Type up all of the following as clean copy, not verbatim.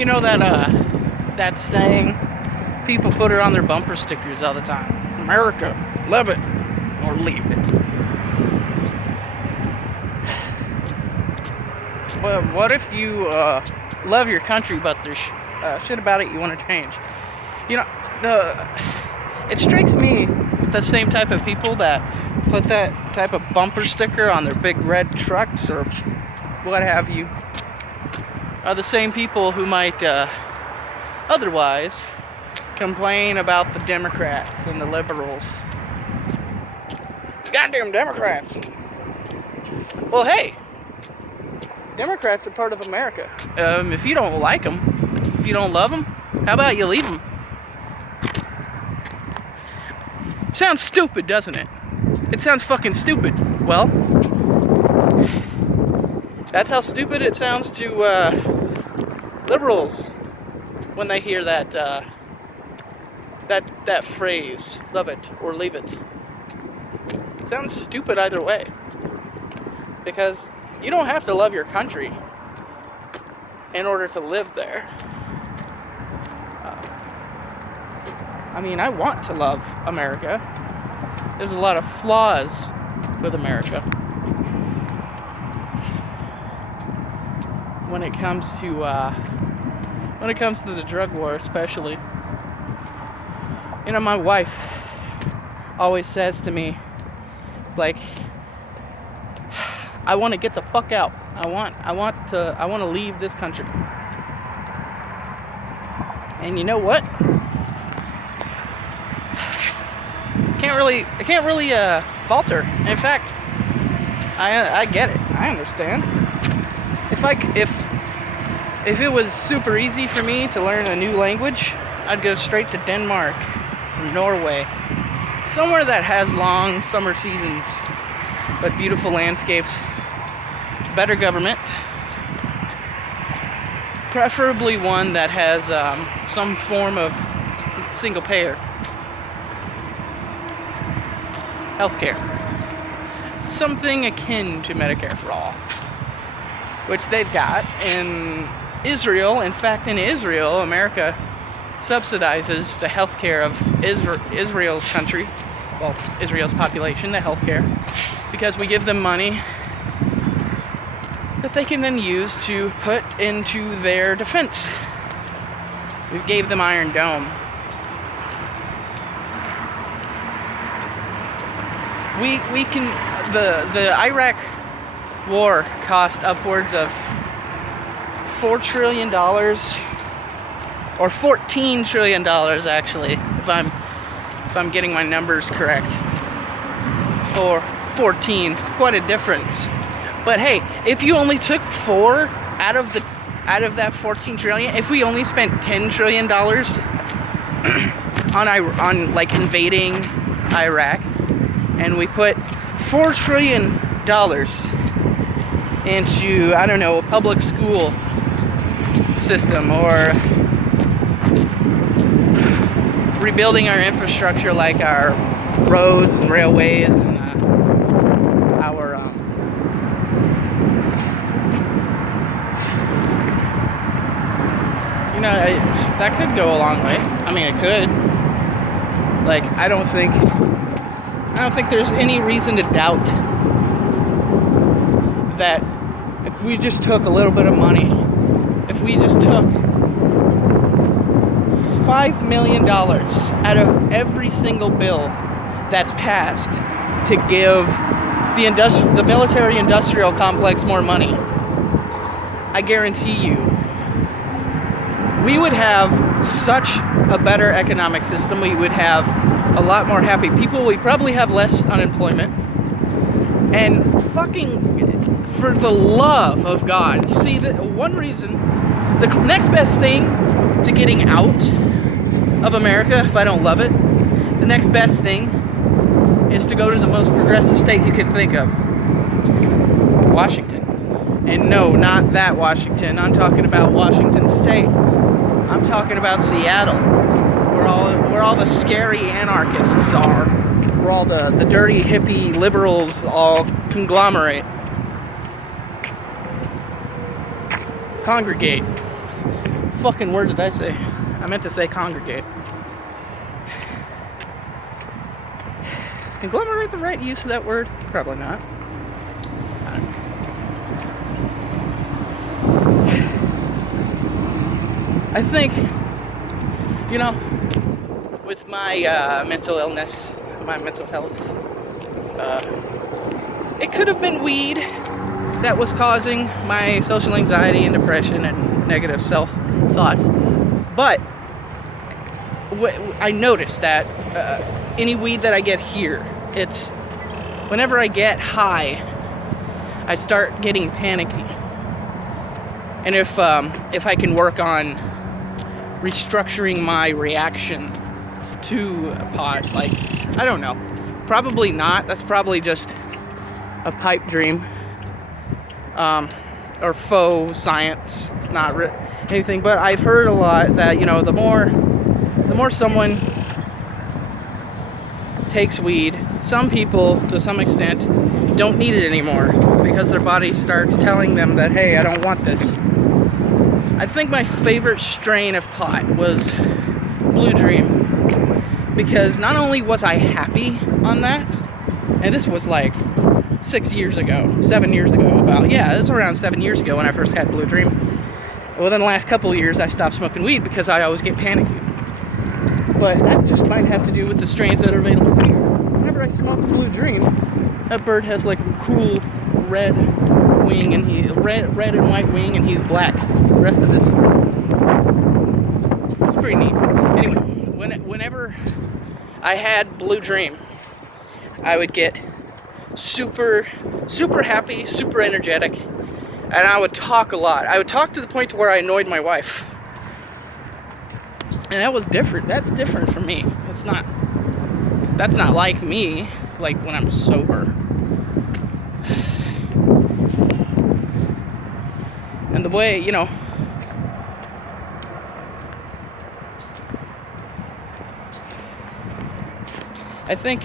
You know that saying? People put it on their bumper stickers all the time. America, love it or leave it. Well, what if you love your country, but there's shit about it you want to change? You know, it strikes me the same type of people that put that type of bumper sticker on their big red trucks or what have you are the same people who might otherwise complain about the Democrats and the liberals. Goddamn Democrats! Well, hey, Democrats are part of America. If you don't like them, if you don't love them, how about you leave them? Sounds stupid, doesn't it? It sounds fucking stupid. Well, that's how stupid it sounds to liberals when they hear that that phrase, love it or leave it. It sounds stupid either way. Because you don't have to love your country in order to live there. I mean, I want to love America. There's a lot of flaws with America. When it comes to the drug war, especially. You know, my wife always says to me, it's like, I want to get the fuck out. I want to leave this country. And you know what? I can't really fault her. In fact, I get it. I understand. If it was super easy for me to learn a new language, I'd go straight to Denmark or Norway. Somewhere that has long summer seasons, but beautiful landscapes, better government, preferably one that has some form of single payer healthcare, something akin to Medicare for all, which they've got in Israel. In fact, in Israel, America subsidizes the healthcare of Israel's country, well, Israel's population, the healthcare, because we give them money that they can then use to put into their defense. We gave them Iron Dome. We can, the Iraq war cost upwards of $4 trillion, or $14 trillion actually, if I'm getting my numbers correct. For 14, it's quite a difference. But hey, if you only took 4 out of that 14 trillion, if we only spent $10 trillion on like invading Iraq, and we put $4 trillion into, I don't know, a public school system, or rebuilding our infrastructure like our roads and railways and our you know, that could go a long way. I mean, it could. Like, I don't think there's any reason to doubt that if we just took a little bit of money, if we just took $5 million out of every single bill that's passed to give the military-industrial complex more money, I guarantee you, we would have such a better economic system. We would have a lot more happy people. We'd probably have less unemployment. And fucking, for the love of God, see, the one reason, the next best thing to getting out of America, if I don't love it, the next best thing is to go to the most progressive state you can think of. Washington. And no, not that Washington. I'm talking about Washington State. I'm talking about Seattle, where all the scary anarchists are, where all the dirty hippie liberals all conglomerate, congregate. fucking word did I say? I meant to say congregate. Is conglomerate the right use of that word? Probably not. I think, you know, with my mental illness, my mental health, it could have been weed that was causing my social anxiety and depression and negative self-thoughts. But I noticed that any weed that I get here, it's whenever I get high, I start getting panicky. And if I can work on restructuring my reaction to pot, like, I don't know, probably not. That's probably just a pipe dream, or faux science. It's not anything, but I've heard a lot that, you know, the more someone takes weed, some people, to some extent, don't need it anymore because their body starts telling them that, hey, I don't want this. I think my favorite strain of pot was Blue Dream, because not only was I happy on that, and this was like 7 years ago, it's around 7 years ago when I first had Blue Dream. Within the last couple of years, I stopped smoking weed because I always get panicky. But that just might have to do with the strains that are available here. Whenever I smoke Blue Dream, that bird has like a cool red wing, and red and white wing, and he's black. The rest of it's pretty neat. Anyway, whenever I had Blue Dream, I would get super happy, super energetic, and I would talk a lot. I would talk to the point to where I annoyed my wife. And that was different. That's different from me. That's not like me, like when I'm sober. And the way, you know, I think,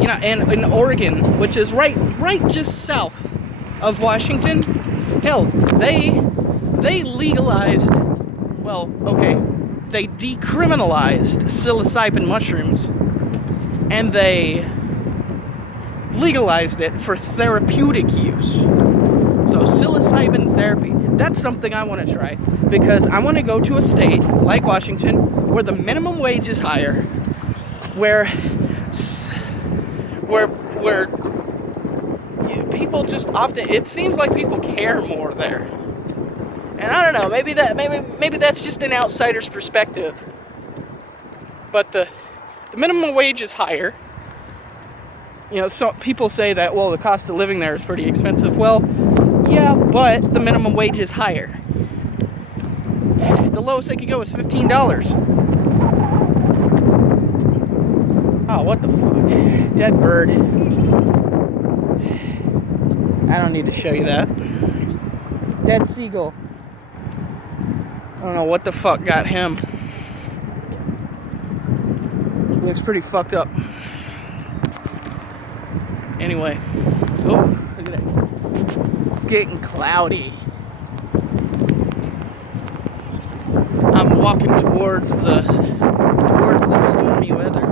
you know, and in Oregon, which is right just south of Washington, hell, they legalized, they decriminalized psilocybin mushrooms, and they legalized it for therapeutic use. So psilocybin therapy, that's something I want to try, because I want to go to a state like Washington where the minimum wage is higher, where people just often, it seems like people care more there. And I don't know, maybe that's just an outsider's perspective. But the minimum wage is higher. You know, so people say that, well, the cost of living there is pretty expensive. Well, yeah, but the minimum wage is higher. The lowest they could go is $15. Oh, what the fuck? Dead bird. I don't need to show you that. Dead seagull. I don't know what the fuck got him. He looks pretty fucked up. Anyway. Oh, look at that. It's getting cloudy. I'm walking towards the stormy weather.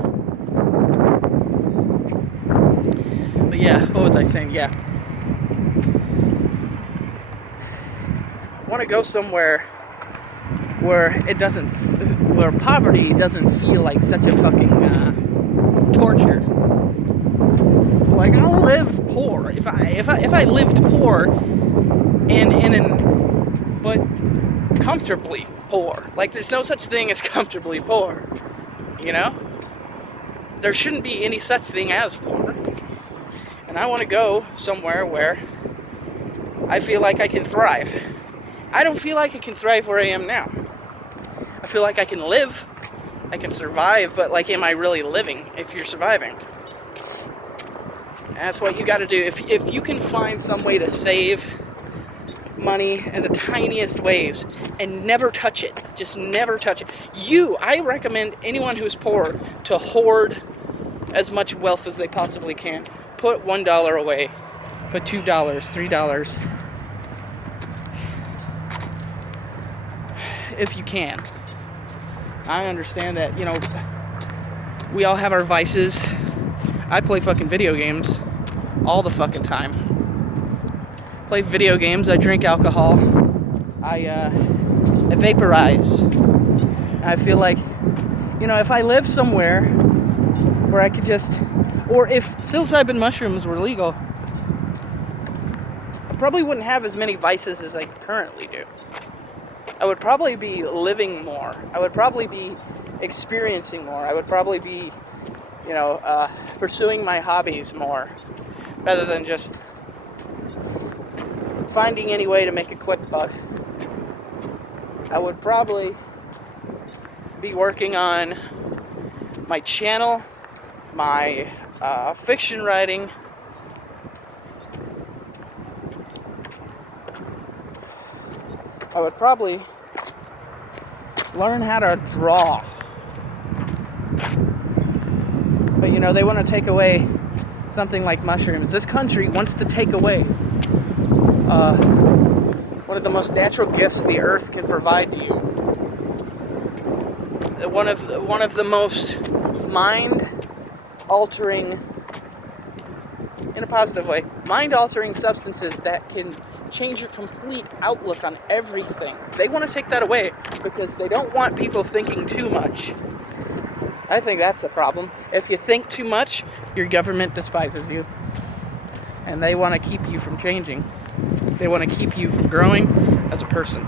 But yeah, what was I saying? Yeah. I want to go somewhere where poverty doesn't feel like such a fucking torture. Like, I'll live poor if I lived poor but comfortably poor. Like, there's no such thing as comfortably poor, you know? There shouldn't be any such thing as poor. And I want to go somewhere where I feel like I can thrive. I don't feel like I can thrive where I am now. I feel like I can live, I can survive, but like, am I really living if you're surviving? And that's what you got to do. If you can find some way to save money in the tiniest ways and never touch it, just never touch it. I recommend anyone who's poor to hoard as much wealth as they possibly can. Put $1 away, put $2, $3. if you can. I understand that, we all have our vices. I play fucking video games all the fucking time. Play video games, I drink alcohol, I vaporize. I feel like, if I live somewhere where I could just, or if psilocybin mushrooms were legal, I probably wouldn't have as many vices as I currently do. I would probably be living more. I would probably be experiencing more. I would probably be, pursuing my hobbies more, rather than just finding any way to make a quick buck. I would probably be working on my channel, my fiction writing, I would probably learn how to draw. But they want to take away something like mushrooms. This country wants to take away one of the most natural gifts the earth can provide to you. One of the most mind-altering, in a positive way, mind-altering substances that can change your complete outlook on everything. They want to take that away because they don't want people thinking too much. I think that's the problem. If you think too much, your government despises you. And they want to keep you from changing. They want to keep you from growing as a person.